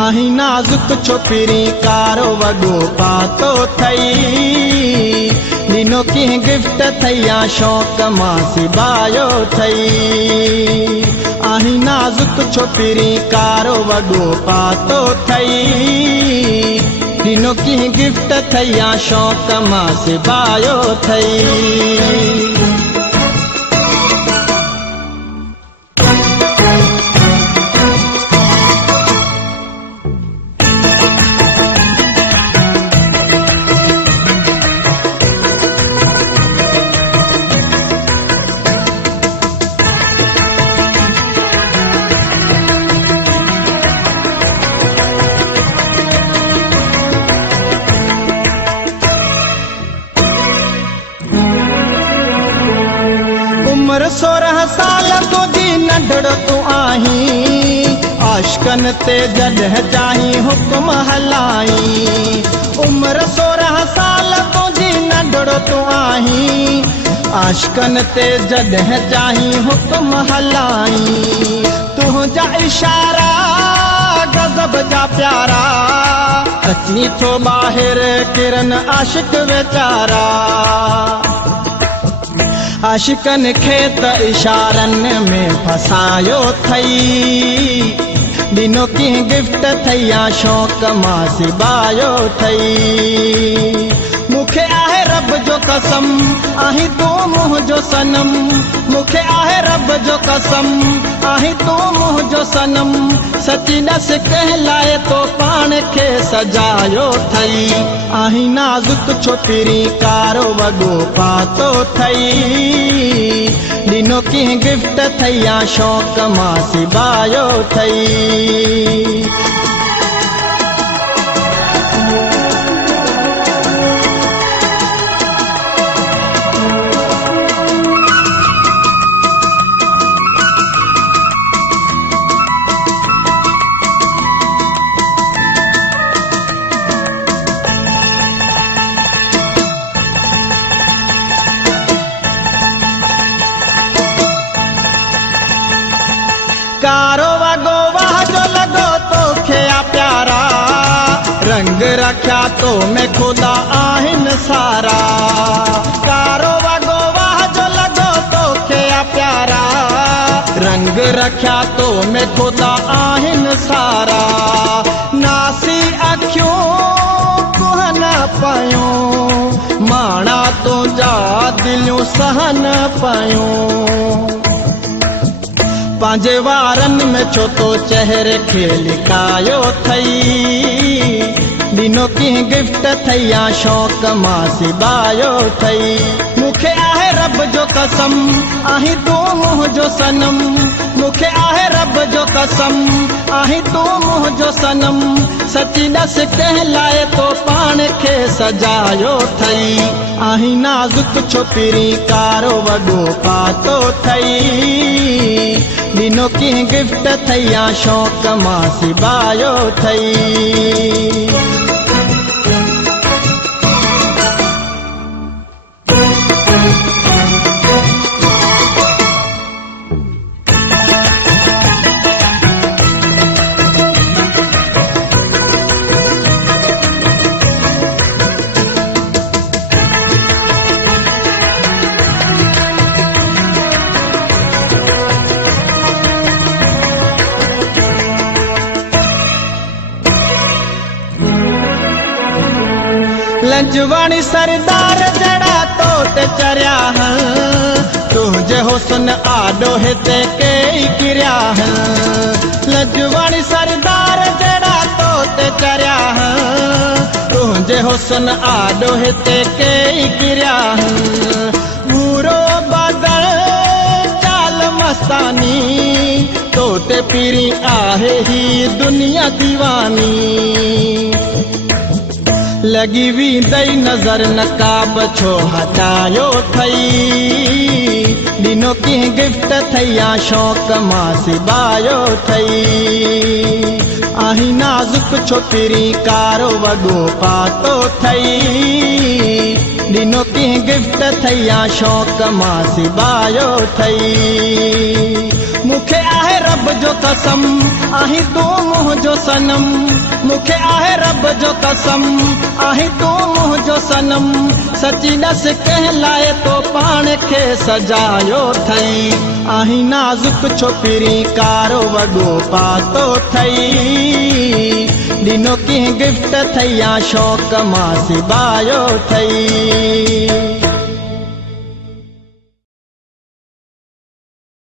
आही नाजुक छोकिरी कारो वॻो पातो थई ॾिनो कीअं गिफ्ट थैया शौक़ मां सिबायो थई आही नाजुक छोकिरी कारो वॻो पातो थई ॾिनो कीअं गिफ्ट थैया शौक़ मां सिबायो थई उम्र 16 साल तुझी नंढड़ो तू आहीं आशिकन ते जॾहिं चाहीं हुक्म हलाई उम्र 16 साल तुझी नंढड़ो तू आहीं आशिकन ते जॾहिं चाहीं हुक्म हलाई तुंहिंजा इशारा गज़ब जा प्यारा अची थो ॿाहिरि किरन आशिक वीचारा आशिकन खे त इशारनि में फसायो थई ॾिनो कीअं गिफ्ट थैया शौक़ मां सिबायो थई मूंखे आहे रब जो कसम आहीं तूं मुंहिंजो सनम मूंखे आहे रब जो कसम आहीं तूं मुंहिंजो सनम सची ॾस कंहिं लाइ तो पाण खे सजायो थई आहीं नाज़ुक छोकिरी कारो वॻो पातो थई ॾिनो कीअं गिफ्ट थैया शौक़ मां सिबायो थई कारो वॻो वाह जो लॻो तोखे आ प्यारा रंग रखिया तो में ख़ुदा आहिनि सारा कारो वॻो वाह जो लॻो तोखे आ प्यारा रंग रखिया तो में ख़ुदा आहिनि सारा नासी अखियूं कुहन पयूं माणा तुंहिंजा दिलियूं सहन पयूं पंहिंजे वारनि में छो तो चहिरे खे लिकायो थई ॾिनो कीअं गिफ्ट थैया शौक़ मां सिबायो थई मूंखे आहे रब जो कसम आहीं तूं मुंहिंजो सनम मूंखे आहे रब जो कसम आहीं तूं मुंहिंजो सनम सची ॾस कंहिं लाइ तो पाण खे सजायो थई आहीं नाज़ुक छोकिरी कारो वॻो पातो थई ॾिनो कीअं गिफ्ट थैया शौक़ मां सिबायो थई लंजवाणी सरदार जड़ा तो ते चरिया तुझे हुस्न आडो हिते कई किरिया लंजवाणी सरदार जड़ा तो ते चरिया तुझे हुस्न आडो हिते कई किरिया पूरो बदल चाल मस्तानी तो ते पीरी आहे ही दुनिया दीवानी लगी वेंदई नज़र नकाब छो हटायो थई ॾिनो कीअं गिफ्ट थैया शौक़ मां सिबायो थई आहीं नाज़ुक छोकिरी कारो वॻो पातो थई ॾिनो कीअं गिफ्ट थैया शौक़ मां सिबायो थई मुखे आहे रब जो कसम आहीं तू मुंहिंजो सनम मुखे आहे रब जो कसम आहीं तू मुंहिंजो सनम सची दस कंहिं लाइ तो पाण खे सजायो थई आहीं नाज़ुक छोकिरी कारो वॾो पातो थई ॾिनो कंहिं गिफ्ट थई या शौक़ मां सिबायो थई।